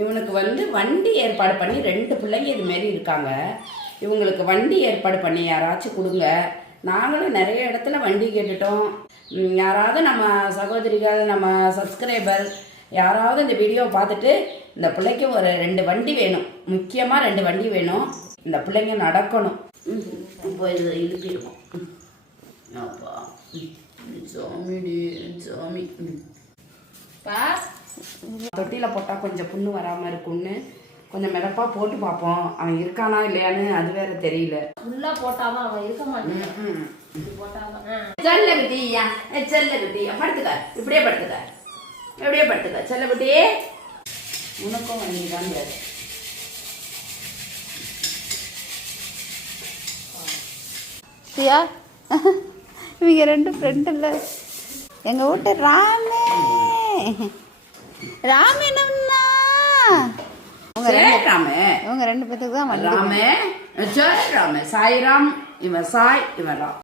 இவனுக்கு வண்டி ஏற்பாடு பண்ணி 2 பிள்ளைங்க இது மாரி இருக்காங்க. இவங்களுக்கு வண்டி ஏற்பாடு பண்ணி யாராச்சும் கொடுங்க. நாங்களும் நிறைய இடத்துல வண்டி கேட்டுட்டோம். யாராவது நம்ம சகோதரிகள், நம்ம சப்ஸ்கிரைபர் யாராவது இந்த வீடியோவை பார்த்துட்டு இந்த பிள்ளைக்கு ஒரு 2 வண்டி வேணும், முக்கியமாக 2 வண்டி வேணும். இந்த பிள்ளைங்க நடக்கணும். இப்போ இது இழுப்பிடுவோம். அப்பா சாமிடி சாமி. தொட்டியில் போட்டால் கொஞ்சம் புண்ணு வராமல் இருக்கும்னு கொஞ்சம் மிதப்பா போட்டு பார்ப்போம். அவன் இருக்கானா இல்லையான்னு அது வேற தெரியல. ஃபுல்லாக போட்டாதான் அவன் இருக்க மாட்டான். செல்ல குட்டியா, செல்ல குட்டியா, படுத்துக்க, இப்படியே படுத்துக்க, எப்படியே படுத்துக்க செல்ல குட்டியே. உனக்கும் வண்டிதான் வேறு. சியா இவங்க 2 ஃப்ரெண்ட் இல்லை. எங்கள் வீட்டு ராமே ராமே என்னம்னா இவங்க 2 பேத்துக்கு தான் ராமே, ராமே, சாய்ராம், இவன் சாய், இவன் ராம்.